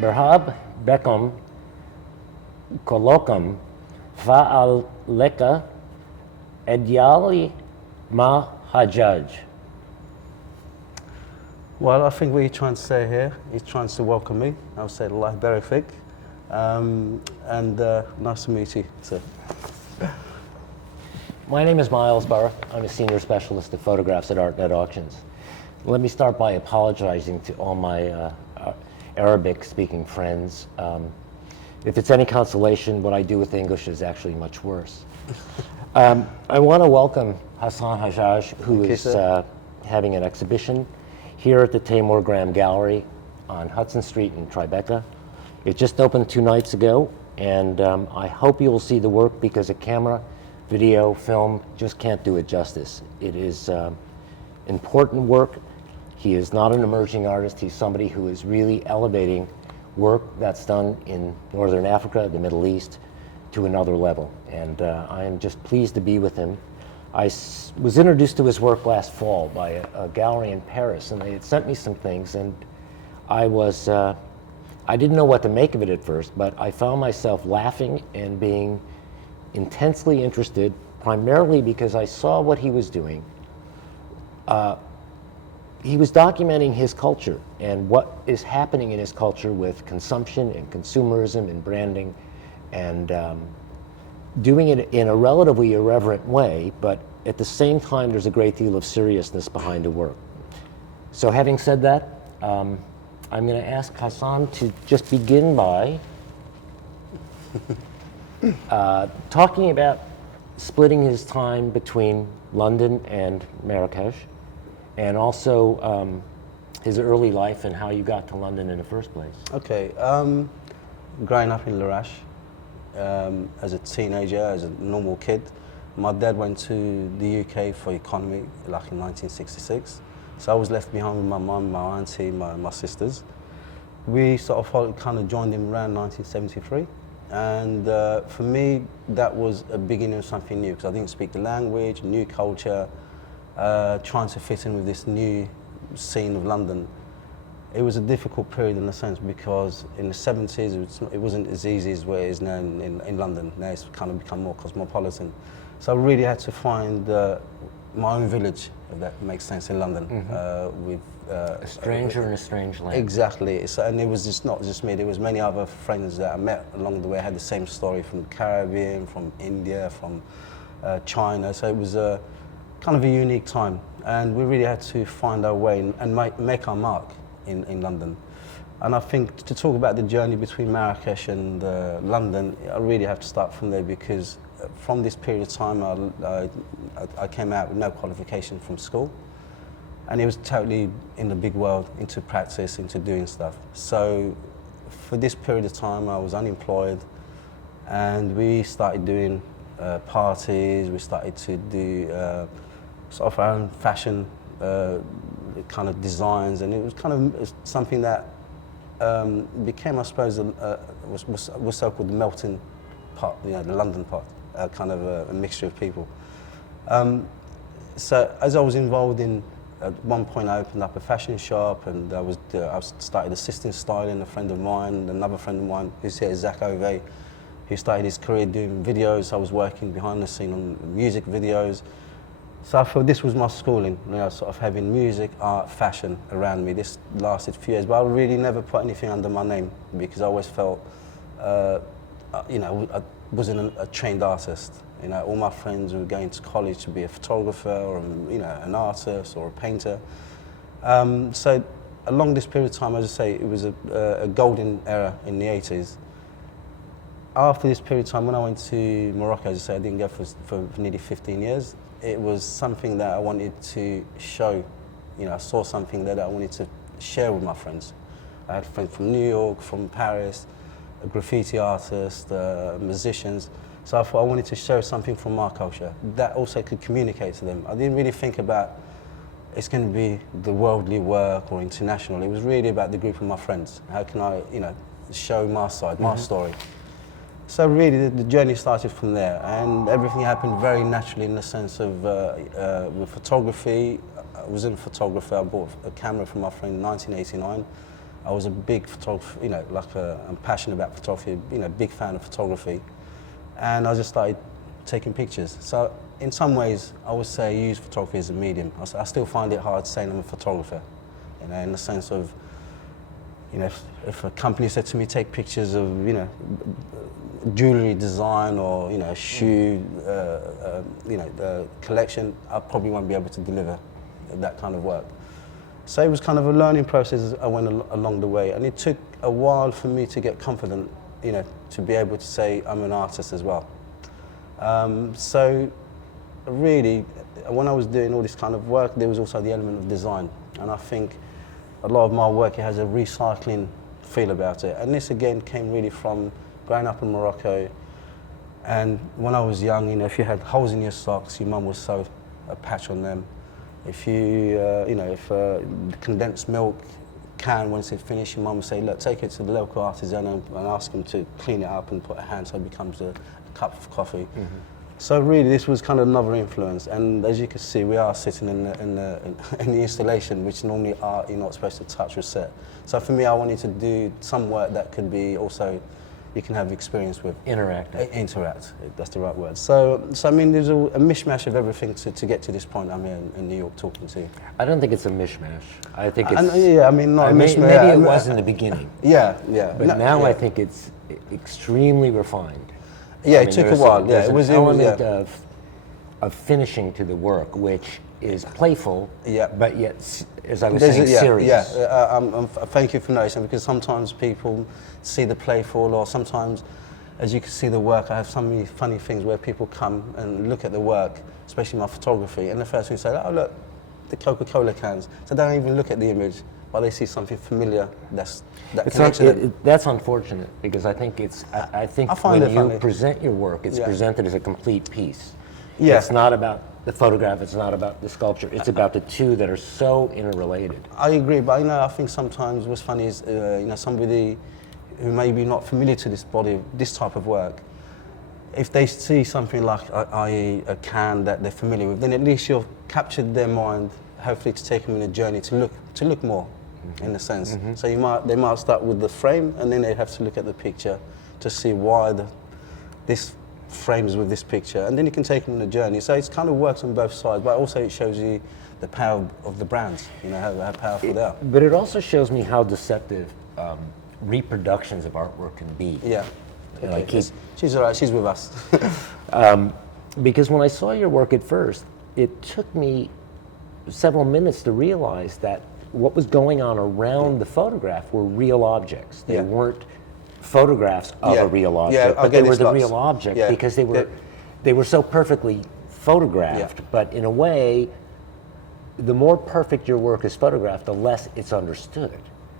Berhab Beckham Kolokam Fa'al Leka Edyali Ma Hajjaj. Well, I think what he's trying to say here, he's trying to welcome me. I'll say Allah Barak Fik. Nice to meet you, sir. My name is Miles Burr. I'm a senior specialist of photographs at ArtNet Auctions. Let me start by apologizing to all my Arabic-speaking friends. If it's any consolation, what I do with English is actually much worse. I want to welcome Hassan Hajjaj, who is having an exhibition here at the Taymour Grahne Gallery on Hudson Street in Tribeca. It just opened 2 nights ago, and I hope you will see the work because a camera, video, film just can't do it justice. It is important work. He is not an emerging artist. He's somebody who is really elevating work that's done in Northern Africa, the Middle East, to another level. And I am just pleased to be with him. I was introduced to his work last fall by a gallery in Paris, and they had sent me some things, and I didn't know what to make of it at first, but I found myself laughing and being intensely interested, primarily because I saw what he was doing. He was documenting his culture and what is happening in his culture with consumption and consumerism and branding, and doing it in a relatively irreverent way, but at the same time there's a great deal of seriousness behind the work. So having said that, I'm going to ask Hassan to just begin by talking about splitting his time between London and Marrakesh, and also his early life and how you got to London in the first place. Okay, growing up in Larache, as a teenager, as a normal kid, my dad went to the UK for economy, like in 1966. So I was left behind with my mum, my auntie, my sisters. We sort of kind of joined him around 1973. And for me, that was a beginning of something new, because I didn't speak the language, new culture, trying to fit in with this new scene of London. It was a difficult period in a sense, because in the 70s, it wasn't as easy as where it is now in London. Now it's kind of become more cosmopolitan. So I really had to find my own village, if that makes sense, in London. With A stranger in a strange land. Exactly. So, and it was just not just me, there was many other friends that I met along the way. I had the same story from the Caribbean, from India, from China. So it was a kind of a unique time. And we really had to find our way and make our mark in London. And I think to talk about the journey between Marrakesh and London, I really have to start from there, because from this period of time, I came out with no qualification from school. And it was totally in the big world, into practice, into doing stuff. So for this period of time, I was unemployed, and we started doing parties. We started to do sort of our own fashion kind of designs, and it was kind of something that became, I suppose, was so-called the melting pot, you know, the London pot, kind of a mixture of people. So as I was involved in, at one point I opened up a fashion shop, and I started assisting styling. A friend of mine, another friend of mine who's here, Zach Ove, who started his career doing videos. I was working behind the scene on music videos. So I thought this was my schooling, you know, sort of having music, art, fashion around me. This lasted a few years, but I really never put anything under my name, because I always felt, you know, I wasn't a trained artist. You know, all my friends were going to college to be a photographer, or, you know, an artist or a painter. So along this period of time, as I say, it was a golden era in the 80s. After this period of time, when I went to Morocco, as I say, I didn't go for nearly 15 years. It was something that I wanted to show. You know, I saw something that I wanted to share with my friends. I had friends from New York, from Paris, graffiti artists, musicians. So I thought I wanted to show something from our culture that also could communicate to them. I didn't really think about it's going to be the worldly work or international. It was really about the group of my friends. How can I, you know, show my side, my story. So really the journey started from there, and everything happened very naturally in the sense of with photography. I was a photographer. I bought a camera from my friend in 1989, I was a big photographer, I'm passionate about photography, big fan of photography. And I just started taking pictures. So in some ways, I would say I use photography as a medium. I still find it hard saying I'm a photographer, in the sense of, if a company said to me, take pictures of, jewelry design or, a shoe, collection, I probably won't be able to deliver that kind of work. So it was kind of a learning process as I went along the way. And it took a while for me to get confident, to be able to say I'm an artist as well. So really, when I was doing all this kind of work, there was also the element of design. And I think a lot of my work, it has a recycling feel about it. And this again came really from growing up in Morocco. And when I was young, if you had holes in your socks, your mum would sew a patch on them. If you, if the condensed milk can, once it's finished, your mum would say, look, take it to the local artisan and ask him to clean it up and put a hand so it becomes a cup of coffee. Mm-hmm. So really, this was kind of another influence. And as you can see, we are sitting in the installation, which normally art you're not supposed to touch or set. So for me, I wanted to do some work that could be also, you can have experience with. Interact, that's the right word. So I mean, there's a mishmash of everything to get to this point I'm here in New York talking to you. I don't think it's a mishmash. I think it's... not a mishmash. Maybe it was in the beginning. Yeah. But now I think it's extremely refined. Yeah, it took a while. It was an element of finishing to the work, which is playful, but yet, as I was saying, serious. Thank you for noticing, because sometimes people see the playful, or sometimes, as you can see the work, I have so many funny things where people come and look at the work, especially my photography, and the first thing they say, oh look, the Coca-Cola cans. So they don't even look at the image, but they see something familiar that connects to them. That's unfortunate, because I think when you present your work, it's presented as a complete piece. Yeah. It's not about the photograph, it's not about the sculpture, it's about the two that are so interrelated. I agree, but I think sometimes what's funny is somebody who may be not familiar to this type of work, if they see something like, i.e. a can that they're familiar with, then at least you've captured their mind, hopefully to take them in a journey to look more, in a sense. Mm-hmm. So they might start with the frame, and then they have to look at the picture to see why this frames with this picture, and then you can take them on a journey. So it kind of works on both sides, but also it shows you the power of the brands, how powerful they are. But it also shows me how deceptive reproductions of artwork can be. Yeah. Okay. She's all right, she's with us. Because when I saw your work at first, it took me several minutes to realize that what was going on around the photograph were real objects. They weren't photographs of a real object, but they were the real object because they were so perfectly photographed. Yeah. But in a way, the more perfect your work is photographed, the less it's understood.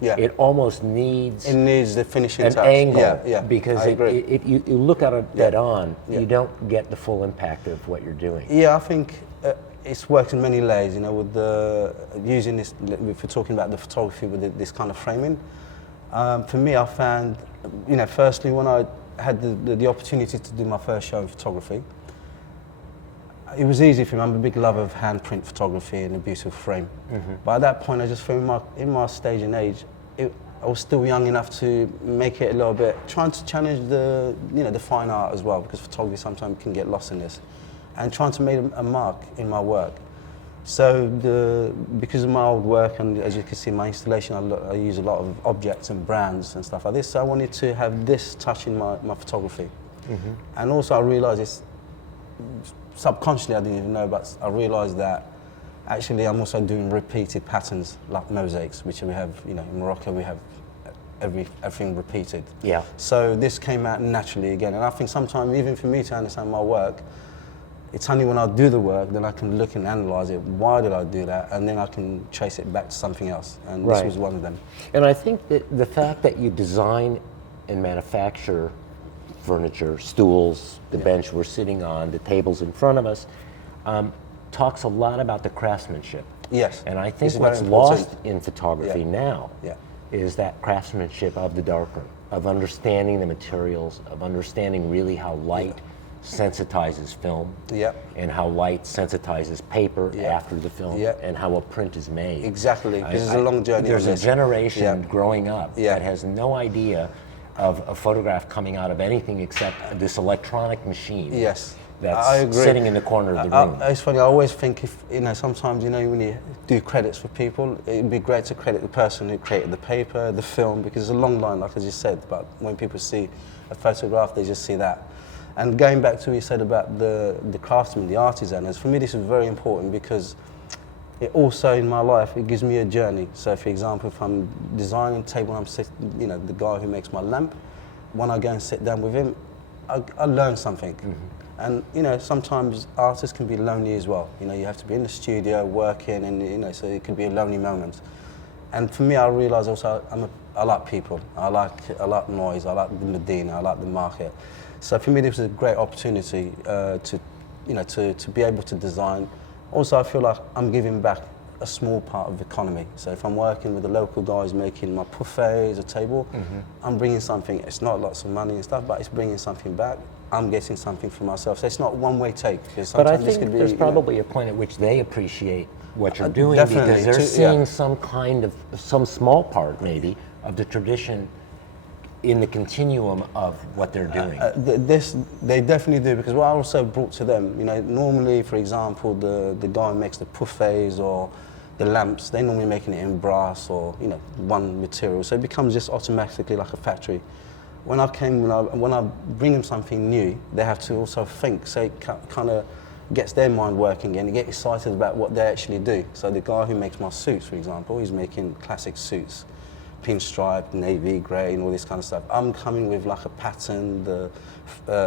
Yeah. It almost needs the finishing an touch. Angle, because if you look at it dead on, you don't get the full impact of what you're doing. Yeah, I think it's worked in many layers. With using this, if we're talking about the photography with this kind of framing. For me, I found, firstly, when I had the opportunity to do my first show in photography, it was easy for me. I'm a big lover of handprint photography and a beautiful frame. Mm-hmm. But at that point, I just felt in my stage and age, I was still young enough to make it a little bit, trying to challenge the fine art as well, because photography sometimes can get lost in this, and trying to make a mark in my work. So because of my old work, and as you can see in my installation, I use a lot of objects and brands and stuff like this, so I wanted to have this touch in my photography. Mm-hmm. And also I realised it's, subconsciously I didn't even know, but I realised that actually I'm also doing repeated patterns like mosaics, which we have, in Morocco we have everything repeated. Yeah. So this came out naturally again, and I think sometimes even for me to understand my work, it's only when I do the work, then I can look and analyse it. Why did I do that? And then I can trace it back to something else. And this was one of them. And I think that the fact that you design and manufacture furniture, stools, the bench we're sitting on, the tables in front of us, talks a lot about the craftsmanship. Yes. And I think what's lost in photography now is that craftsmanship of the darkroom, of understanding the materials, of understanding really how light sensitizes film, Yeah. and how light sensitizes paper Yeah. after the film, Yeah. and how a print is made. Exactly. This is a long journey. There's on a this. generation Yeah. growing up Yeah. that has no idea of a photograph coming out of anything except this electronic machine. Yes. That's I agree. sitting in the corner of the room. It's funny, I always think if, sometimes, when you do credits for people, it'd be great to credit the person who created the paper, the film, because there's a long line, like I just said, but when people see a photograph, they just see that. And going back to what you said about the craftsman, the artisan, for me this is very important because it also, in my life, it gives me a journey. So for example, if I'm designing a table, I'm sitting, the guy who makes my lamp, when I go and sit down with him, I learn something. Mm-hmm. And sometimes artists can be lonely as well. You have to be in the studio working, and so it could be a lonely moment. And for me, I realise also I like people. I like noise. I like the Medina. I like the market. So for me, this was a great opportunity to be able to design. Also, I feel like I'm giving back a small part of the economy. So if I'm working with the local guys making my buffets, a table, mm-hmm. I'm bringing something. It's not lots of money and stuff, but it's bringing something back. I'm getting something for myself. So it's not one-way take. But I think there's probably a point at which they appreciate what you're doing definitely. because they're seeing some small part maybe of the tradition in the continuum of what they're doing. They definitely do, because what I also brought to them, normally, for example, the guy who makes the buffets or the lamps, they're normally making it in brass or one material, so it becomes just automatically like a factory. When I bring them something new, they have to also think, so it kind of gets their mind working and they get excited about what they actually do. So the guy who makes my suits, for example, he's making classic suits, pinstripe, navy, grey, and all this kind of stuff. I'm coming with like a pattern, the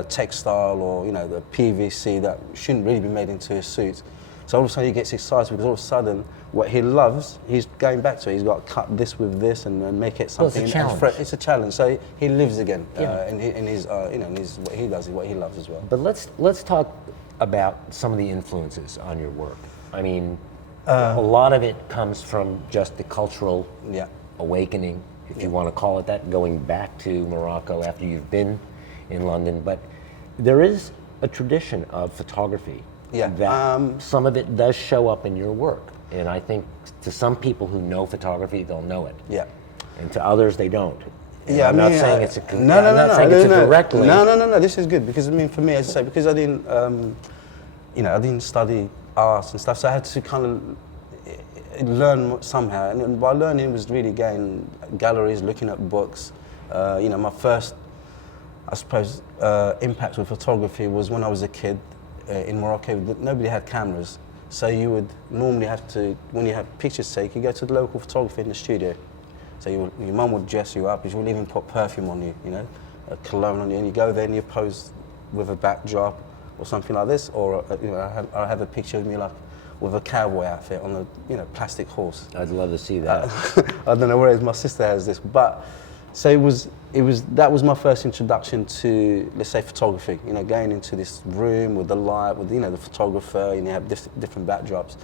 textile or the PVC that shouldn't really be made into a suit. So all of a sudden he gets excited because all of a sudden what he loves, he's going back to it. He's got to cut this with this and make it something. Well, it's a challenge. It's a challenge. So he lives again in his what he does, what he loves as well. But let's talk about some of the influences on your work. I mean, a lot of it comes from just the cultural awakening, if you want to call it that, going back to Morocco after you've been in London. But there is a tradition of photography that some of it does show up in your work. And I think to some people who know photography, they'll know it. Yeah. And to others, they don't. And I'm not saying it's a direct link. No. This is good because for me, as I say, because I didn't, I didn't study arts and stuff, so I had to kind of learn somehow. And by learning was really going galleries, looking at books. My first, I suppose, impact with photography was when I was a kid in Morocco. Nobody had cameras. So you would normally have to, when you have pictures taken, you go to the local photographer in the studio. So your mum would dress you up, she would even put perfume on you, a cologne on you, and you go there and you pose with a backdrop or something like this, or I have a picture of me like with a cowboy outfit on a plastic horse. I'd love to see that. I don't know where it is, my sister has this, but so that was my first introduction to, let's say, photography. Going into this room with the light, with the photographer, you have different backdrops,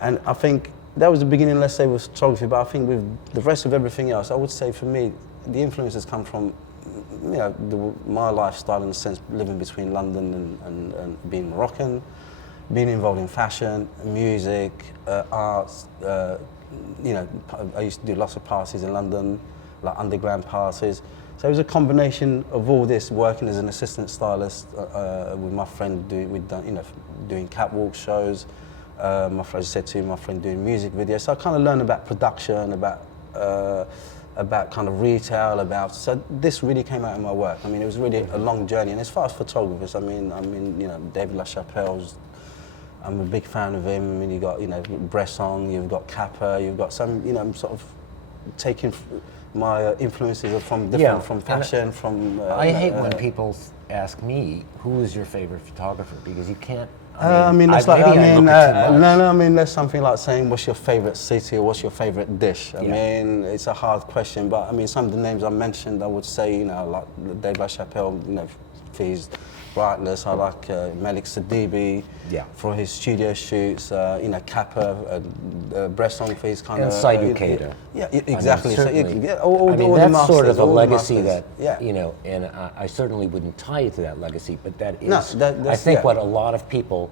and I think that was the beginning, let's say, with photography. But I think with the rest of everything else, I would say for me, the influences come from, my lifestyle in the sense living between London and being Moroccan, being involved in fashion, music, arts. I used to do lots of parties in London, like underground parties. So it was a combination of all this, working as an assistant stylist with my friend, doing catwalk shows. My friend said to my friend doing music videos. So I kind of learned about production, about kind of retail, so this really came out in my work. It was really a long journey. And as far as photographers, David LaChapelle's, I'm a big fan of him. You've got Bresson, you've got Kappa, you've got some, I'm sort of taking my influences from different, from fashion, from... I hate when people ask me, who is your favorite photographer? Because you can't... that's something like saying, what's your favorite city or what's your favorite dish? It's a hard question, but some of the names I mentioned, I would say, like Dave LaChapelle, for his brightness. I like Malik Sadibi Yeah. for his studio shoots. Kappa, Bresson for his kind And of Saidu Keita. Yeah, exactly. So, certainly. all I mean, all the that's masters, sort of a all the legacy masters. that, you know, and I certainly wouldn't tie it to that legacy, but that is, No, I that's- think, yeah. what a lot of people,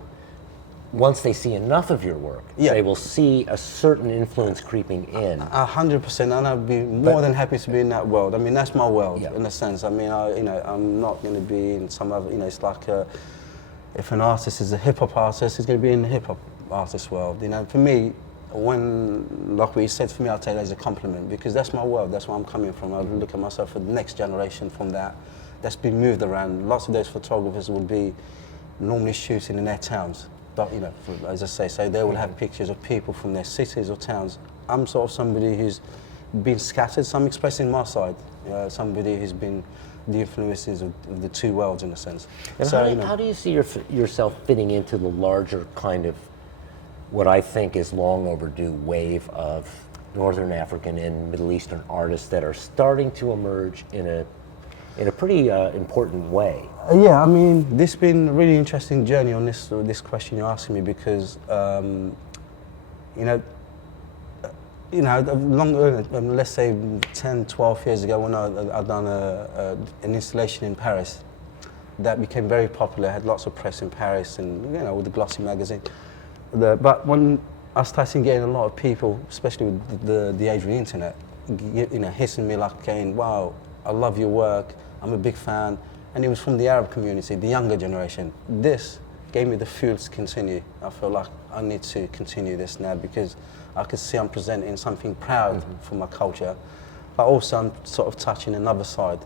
once they see enough of your work, Yeah. they will see a certain influence creeping in. 100%, and I'd be more than happy to be in that world. I mean, that's my world, Yeah. in a sense. I mean, I'm not going to be in some other, it's like if an artist is a hip-hop artist, he's going to be in the hip-hop artist world. For me, like what you said, for me, I'll take that as a compliment, because that's my world, that's where I'm coming from. I look at myself for the next generation from that's been moved around. Lots of those photographers would be normally shooting in their towns. But, as I say, so they will have pictures of people from their cities or towns. I'm sort of somebody who's been scattered, so I'm expressing my side. Somebody who's been the influences of the two worlds, in a sense. And So, how do you see yourself fitting into the larger kind of, what I think is long overdue wave of Northern African and Middle Eastern artists that are starting to emerge in a pretty important way? Yeah, I mean, this has been a really interesting journey on this question you're asking me, because, let's say 10, 12 years ago, when I'd done an installation in Paris that became very popular, had lots of press in Paris and, with the glossy magazine. But when I started getting a lot of people, especially with the age of the internet, hissing me like saying, wow, I love your work, I'm a big fan. And it was from the Arab community, the younger generation. This gave me the fuel to continue. I feel like I need to continue this now, because I could see I'm presenting something proud for my culture, but also I'm sort of touching another side.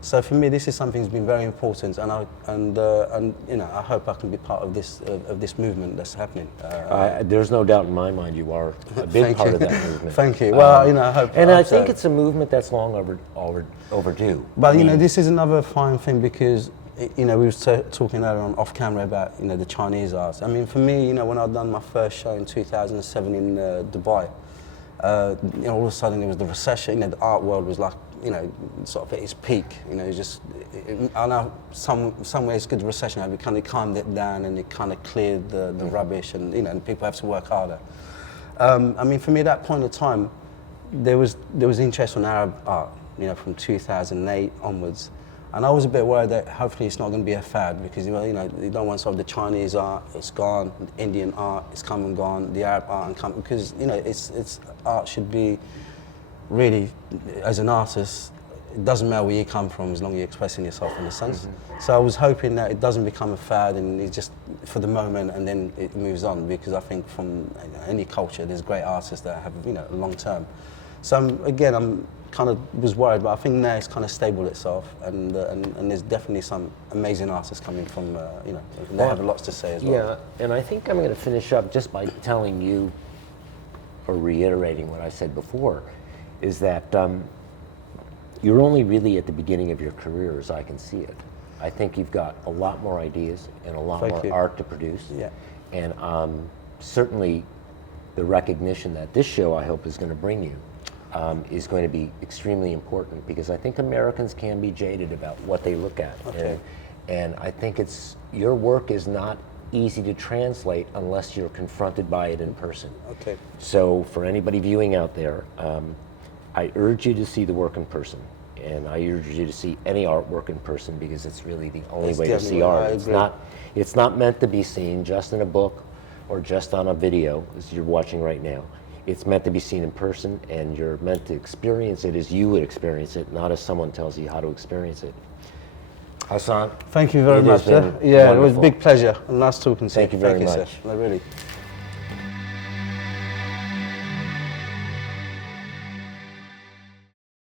So for me, this is something that's been very important, and I hope I can be part of this movement that's happening. There's no doubt in my mind you are a big part of that movement. Thank you. Well, I hope. And I hope think so. it's a movement that's long overdue. But this is another fine thing, because we were talking earlier on off camera about the Chinese art. I mean, for me, when I done my first show in 2007 in Dubai, all of a sudden there was the recession. The art world was like, sort of at its peak. I know some ways good recession. It kind of calmed it down, and it kind of cleared the rubbish, and and people have to work harder. I mean, for me, at that point of time, there was interest in Arab art, from 2008 onwards. And I was a bit worried that hopefully it's not going to be a fad, because you don't want sort of the Chinese art, it's gone, the Indian art, it's come and gone, the Arab art and come, because it's art should be really, as an artist, it doesn't matter where you come from as long as you're expressing yourself, in a sense. So I was hoping that it doesn't become a fad and it's just for the moment and then it moves on, because I think from any culture there's great artists that have long term. So I'm kind of was worried, but I think now it's kind of stable itself, and there's definitely some amazing artists coming from, and they have lots to say as well. Yeah, and I think I'm going to finish up just by telling you, or reiterating what I said before, is that you're only really at the beginning of your career, as I can see it. I think you've got a lot more ideas and a lot more art to produce. Yeah. And certainly the recognition that this show, I hope, is going to bring you is going to be extremely important, because I think Americans can be jaded about what they look at. Okay. And I think your work is not easy to translate unless you're confronted by it in person. Okay. So for anybody viewing out there, I urge you to see the work in person. And I urge you to see any artwork in person, because it's really the only way to see art. It's not meant to be seen just in a book or just on a video, as you're watching right now. It's meant to be seen in person, and you're meant to experience it as you would experience it, not as someone tells you how to experience it. Hassan, thank you very much, sir. Yeah, it was a big pleasure. Nice talking to you. Thank you very much. Sir. Really.